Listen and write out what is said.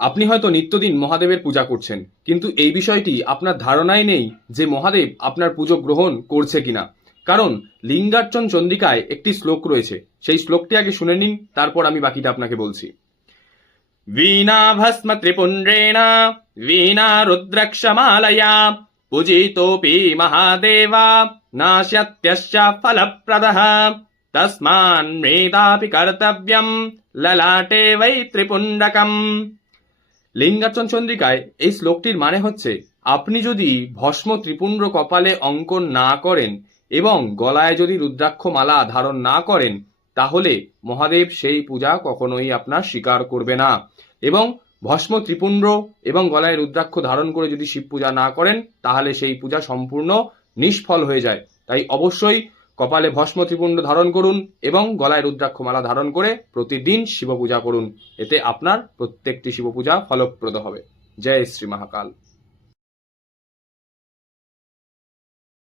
আপনি হয়তো নিত্যদিন মহাদেবের পূজা করছেন, কিন্তু এই বিষয়টি আপনার ধারণাই নেই যে মহাদেব আপনার পুজো গ্রহণ করছে কিনা। কারণ লিঙ্গার্চন চন্দ্রিকায় একটি শ্লোক রয়েছে, সেই শ্লোকটি আগে শুনে নিন, তারপর আমি বাকিটা আপনাকে বলছি। वीणा भस्म त्रिपुण्ड्रेण वीणा रुद्रक्षमालया पूजितोऽपि महादेवा नाश्यत्यश्च फलप्रदः तस्मान्मेधापि कर्तव्यं ललाटे वै त्रिपुण्डकम्। লিঙ্গার্চন চন্দ্রিকায় এই শ্লোকটির মানে হচ্ছে, আপনি যদি ভস্ম ত্রিপুণ্ড কপালে অঙ্কন না করেন এবং গলায় যদি রুদ্রাক্ষ মালা ধারণ না করেন, তাহলে মহাদেব সেই পূজা কখনোই আপনার স্বীকার করবে না। এবং ভস্ম ত্রিপুণ্ড এবং গলায় রুদ্রাক্ষ ধারণ করে যদি শিব পূজা না করেন, তাহলে সেই পূজা সম্পূর্ণ নিষ্ফল হয়ে যায়। তাই অবশ্যই কপালে ভস্ম ত্রিপুণ্ড ধারণ করুন এবং গলায় রুদ্রাক্ষ মালা ধারণ করে প্রতিদিন শিব পূজা করুন। এতে আপনার প্রত্যেকটি শিব পূজা ফলপ্রদ হবে। জয় শ্রী মহাকাল।